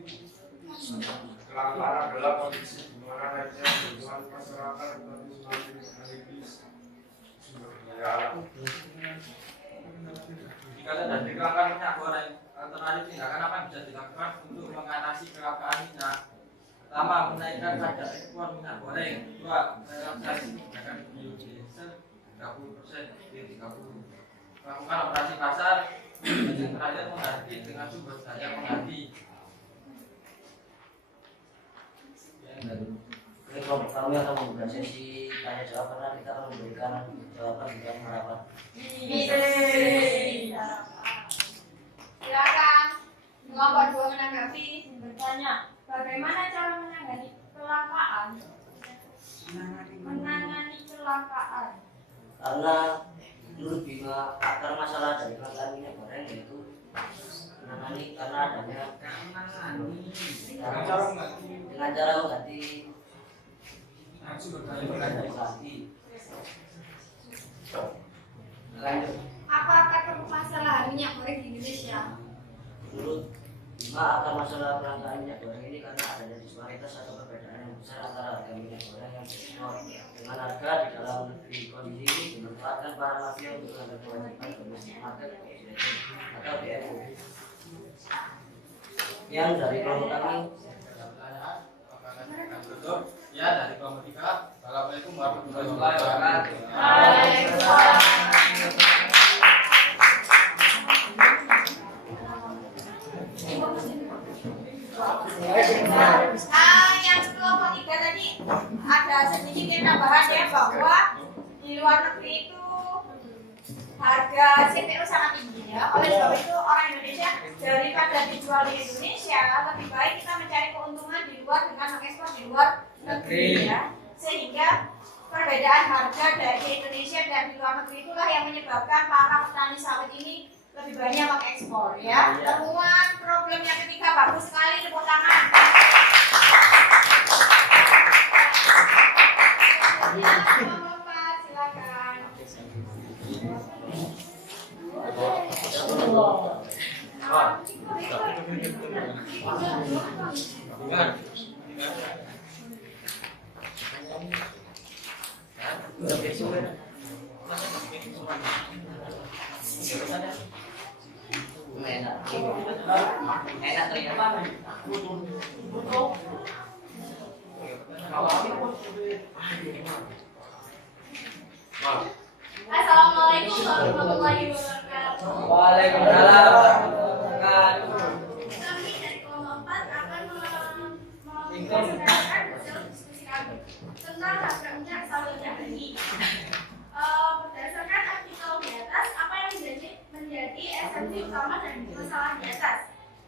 Kelangkaan adalah kondisi di mana naiknya kebutuhan masyarakat tetapi semakin menipis sumber daya alam. Jika terjadi kelangkaan minyak goreng, alternatif tindakan apa yang bisa dilakukan untuk mengatasi kelangkaan minyak? Pertama, menaikkan harga ekspor minyak goreng. Kedua, relaksasi kebijakan biodiesel 30% dari 30%. Lakukan operasi pasar. Yang terakhir, mengganti dengan sumber daya pengganti. Jadi kelompok kami akan membuka sesi tanya jawab karena kita akan memberikan jawaban dengan harapan. Silakan kelompok 2 menanggapi bertanya. Bagaimana cara menangani kelangkaan? Menangani kelangkaan. Karena menurut Bima akar masalah dari kelangkaan minyak goreng yaitu menangani karena adanya dengan cara mengganti lanjut. Apa akar permasalahan minyak goreng di Indonesia? Menurut Bima akar masalah kelangkaan minyak goreng ini karena adanya disparitas atau perbedaan yang besar antara harga minyak goreng yang ekspor dengan harga di dalam negeri. Kondisi ini dimanfaatkan para mafia untuk mengambil kewajiban domestic market atau DMO. Yang dari kelompok kami Ya, dari kelompok 3. Assalamualaikum warahmatullahi wabarakatuh. Yang kelompok 3 tadi ada sedikit tambahan ya bahwa di luar negeri itu harga CPO sangat tinggi ya. Oleh sebab itu orang Indonesia daripada dijual di Indonesia lebih baik kita mencari keuntungan di luar dengan mengekspor di luar negeri ya. Sehingga perbedaan harga dari Indonesia dan di luar negeri itulah yang menyebabkan para petani sawit ini lebih banyak mengekspor ya. Temuan problem yang ketiga bagus sekali, tepuk tangan. Silakan. enak ternyata. Assalamualaikum warahmatullahi wabarakatuh. Waalaikumsalam warahmatullahi wabarakatuh. Kami dari kelompok 4 akan mempresentasikan hasil diskusi kami tentang harga minyak sawit ini. Berdasarkan artikel di atas, apa yang menjadi esensi utama dari permasalahan di atas?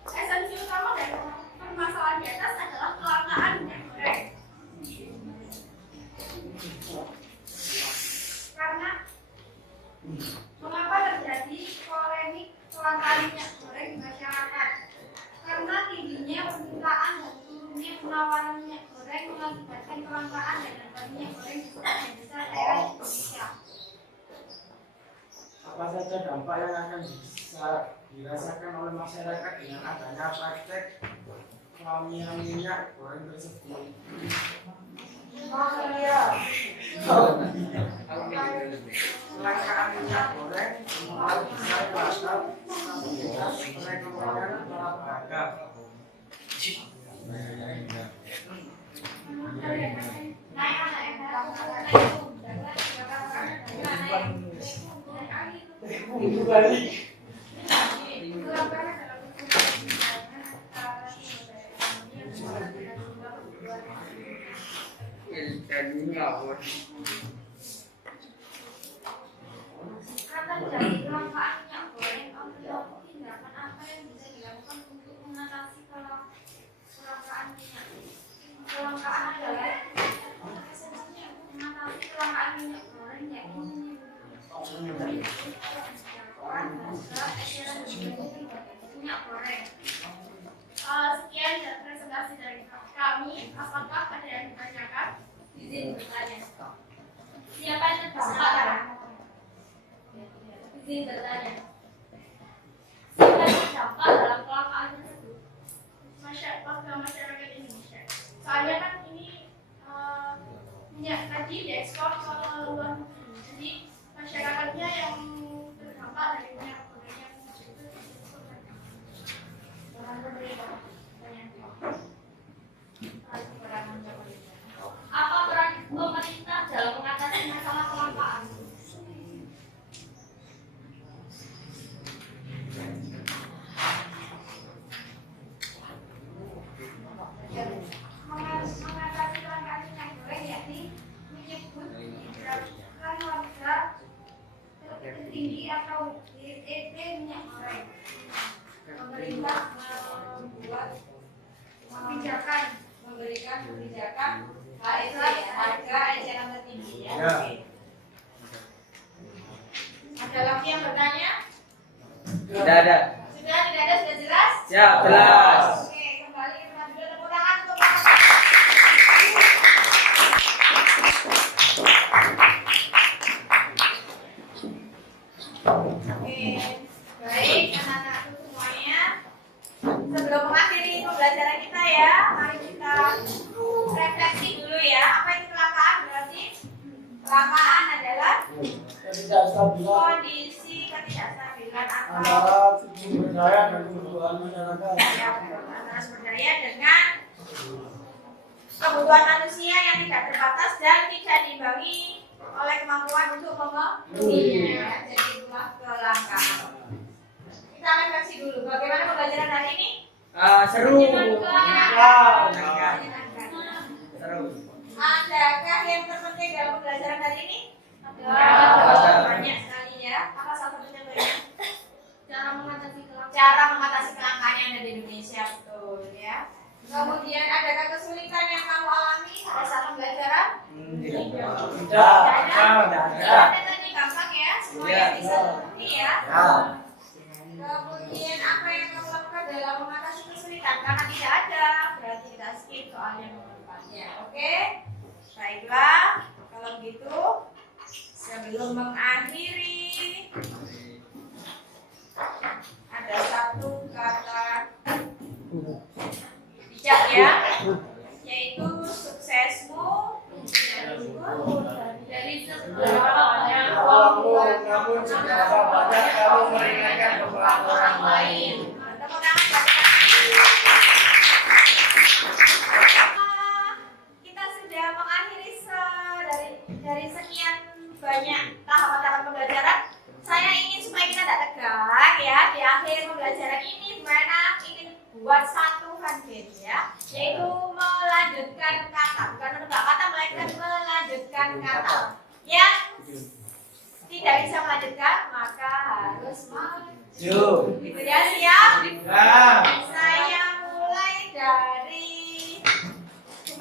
Esensi utama dari permasalahan di atas adalah kelangkaan minyak goreng. Karena mengapa terjadi polemik kelangkaan minyak goreng di masyarakat? Karena tingginya permintaan dan turunnya penawaran minyak goreng mengakibatkan kelangkaan dan harga minyak goreng di sebagian besar daerah Indonesia. Apa saja dampak yang akan bisa dirasakan oleh masyarakat dengan adanya praktek kelangkaan minyak goreng tersebut? Kelangkaan minyak goreng bisa terhadap stabilitas perekonomian para pedagang. Ibu balik. Karena dari kelangkaan minyak goreng, tindakan apa yang bisa dilakukan untuk mengatasi kelangkaan minyak? Kelangkaan adalah esensinya untuk mengatasi kelangkaan minyak goreng, yaitu minyak goreng. Sekian presentasi dari kami. Apakah ada yang ditanyakan? Izin bertanya. Siapa Izin bertanya. Siapa yang terdampak dalam kelangkaan tersebut? Masyarakat Indonesia. Soalnya kan ini minyak tadi diekspor ke luar negeri. Jadi masyarakatnya yang terdampak dari minyak goreng yang Apa peran pemerintah dalam mengatasi masalah kelangkaan? mengatasi kelangkaan minyak goreng yakni menyebutkan warga tertinggi atau HET minyak goreng. Pemerintah membuat kebijakan, memberikan kebijakan harga eceran tertinggi ya. Ya. Oke. Ada lagi yang bertanya? Tidak ada. Sudah tidak ada, sudah jelas? Siap, jelas. Oke, kembali ke tempat duduk, tepuk tangan untuk Oke, baik anak-anakku semuanya. Sebelum mengakhiri pembelajaran kita ya, mari kita refleksi dulu ya. Apa itu kelangkaan berarti? Kelangkaan adalah kondisi ketidakstabilan atau antara sumber daya dan kebutuhan masyarakat. antara sumber daya dengan kebutuhan manusia yang tidak terbatas dan tidak diimbangi oleh kemampuan untuk memenuhinya. Jadi itulah kelangkaan. Kita refleksi dulu. Bagaimana pembelajaran hari ini? Seru. Menyenangkan. Seru. Adakah yang terpenting dalam pembelajaran hari ini? Ada. Banyak sekali ya. Apa salah satu contohnya? Cara mengatasi kelangkaan. Cara mengatasi kelangkaan yang ada di Indonesia, betul ya. Kemudian adakah kesulitan yang kamu alami pada saat pembelajaran? Tidak. Tadi gampang ya, semuanya bisa dimengerti ya. Kemudian apa yang kamu lakukan dalam mengatasi kesulitan? Karena tidak ada, berarti kita skip soal yang keempatnya. Oke? Baiklah, kalau gitu sebelum mengakhiri ada satu kata bijak ya, yaitu suksesmu dari seberapa banyak namun seberapa banyak kamu meringankan beban orang lain. Tepuk tangan. Kita sudah mengakhiri dari sekian banyak tahapan-tahapan pembelajaran. Saya ingin supaya kita tidak tegang ya di akhir pembelajaran ini, dimana ingin buat satu handphone ya, yaitu melanjutkan kata, bukan menebak kata melainkan melanjutkan kata. Yang tidak bisa melanjutkan maka harus maju. Gitu ya, siap? Saya mulai dari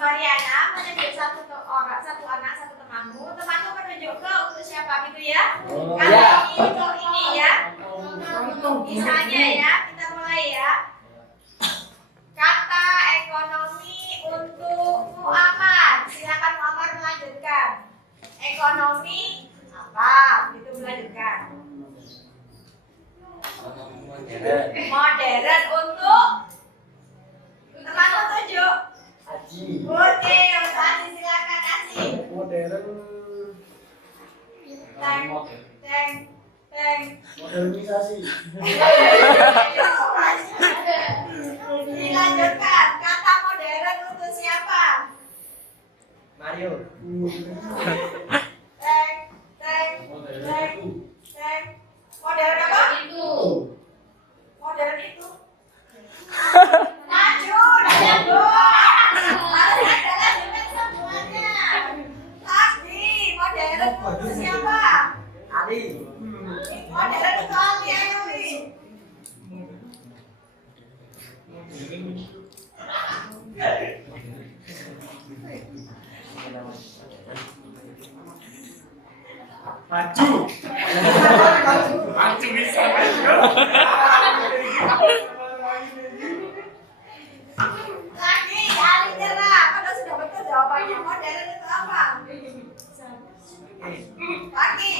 Mariana menunjuk satu anak, satu temanmu. Temanmu menunjuk ke untuk siapa gitu ya? Kalau ini untuk ini ya. Misalnya ya, kita mulai ya. Kata ekonomi untuk Muhammad. Silakan Muhammad melanjutkan. Ekonomi apa? Itu melanjutkan. Modern untuk temanmu tunjuk. Haji. Oke, Haji silakan Haji. Modern. Modernisasi. Dilanjutkan, kata modern untuk siapa? Mario. Modern apa? Itu. Modern itu. Maju, maju. Harus ada lanjutan semuanya. Tapi modern untuk siapa? Ali. Modern itu Ali, ayo Wi. Maju. Maju bisa maju. Lagi, Ali nyerah. Kalau sudah betul jawabannya modern itu apa? Lagi.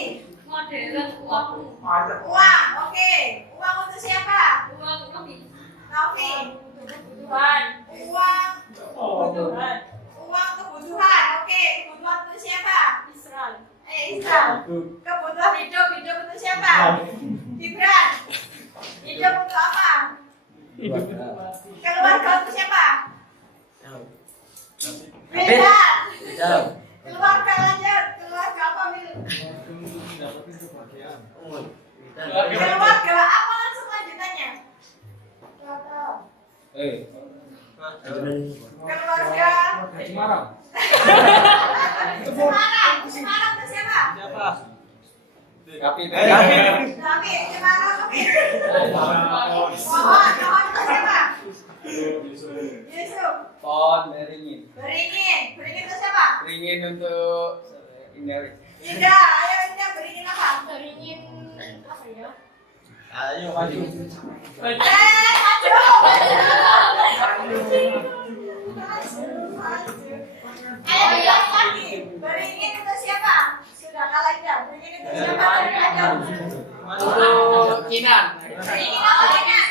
modern uang. Uang, oke. Uang untuk siapa? Uang lebih. Novi. Kebutuhan. Uang. Kebutuhan. Uang kebutuhan, oke. Kebutuhan untuk siapa? Israel. Islam. Kebutuhan hidup, hidup untuk siapa? Gibran. Hidup untuk apa? Keluarga untuk siapa? Beda. Keluarga lanjut. Keluarga apa Mil? Keluarga apa langsung lanjutannya? Keluarga Semarang. Semarang. Semarang itu siapa? Tapi Tapi Semarang oke. Pohon itu siapa? Yusuf. Pohon beringin. Beringin. Beringin itu siapa? Beringin untuk ini. Indah. Ayo Indah beringin apa? Beringin apa ya? ayo maju. Ayo bilang lagi. Beringin itu siapa? Sudah kalah Indah. Beringin itu siapa? Untuk Kinan. Beringin apa Kinan?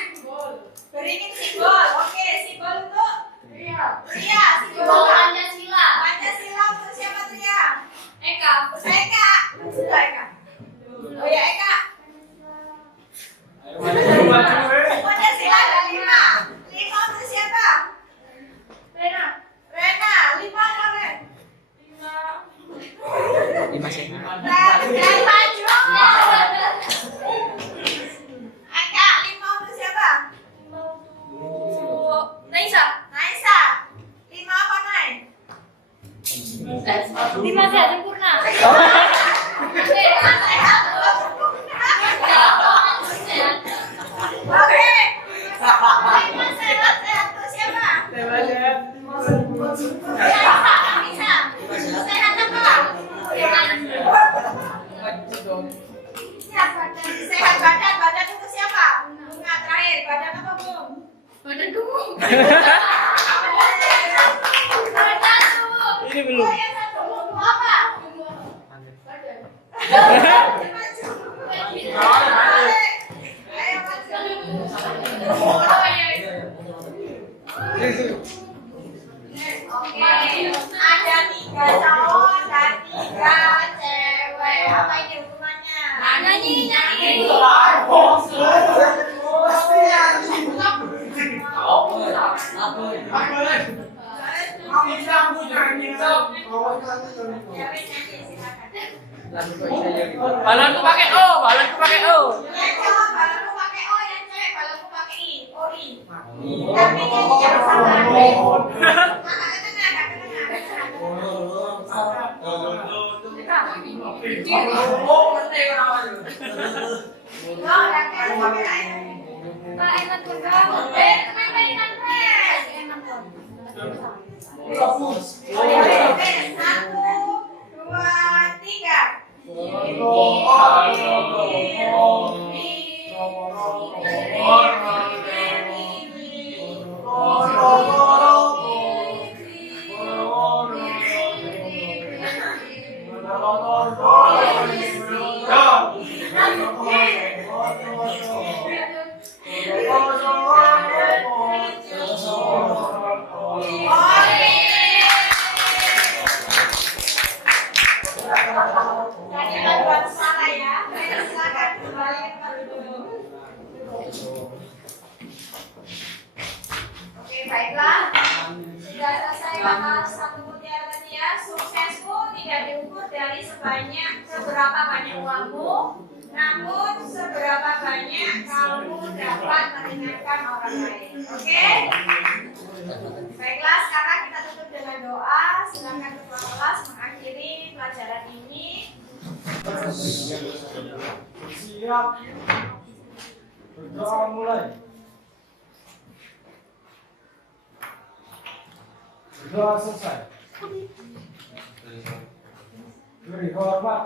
Beringin simbol. Oke, simbol untuk Ria. Ria, simbol apa? Pancasila. Pancasila untuk siapa tuh ya? Eka. Eka. Sudah Eka. Oh ya Eka. Pancasila ada 5. 5 untuk siapa? Rena. Rena. 5 mana? 5 sehat. Dan maju. Eka. 5 untuk siapa? Naisa. Naisa. 5 apa Nai? 5 sehat sempurna. Oke. 5 sehat untuk siapa? Naisa. Sehat apa? Sehat badan. Badan itu siapa? Bunga terakhir. Badan apa belum? Badan gemuk. Ini belum. Oh, yang satu belum apa? Oke, ada 3 cowok dan 3 cewek. Apa ini hukumannya? Nyanyi. Balonku pakai O, balonku pakai O. Yang cowok balonku pakai O, yang cewek balonku pakai I. O-I. Tapi nyanyinya bersama. Agak ke tengah, agak ke tengah. Oh, udah kayak kamera ya. Pak enak juga. Mainan pes. Oke, 1, 2, 3. Jadi bantuan suara ya. Silakan kembali ke tempat duduk. Oke, baiklah. Sudah selesai bahas satu mutiara tadi ya. Suksesmu tidak diukur dari seberapa banyak uangmu, namun seberapa banyak kamu dapat meringankan orang lain. Oke? Baiklah, sekarang kita tutup dengan doa. Silakan ketua kelas mengakhiri pelajaran ini. Siap. Berdoa mulai. Berdoa selesai. Beri hormat.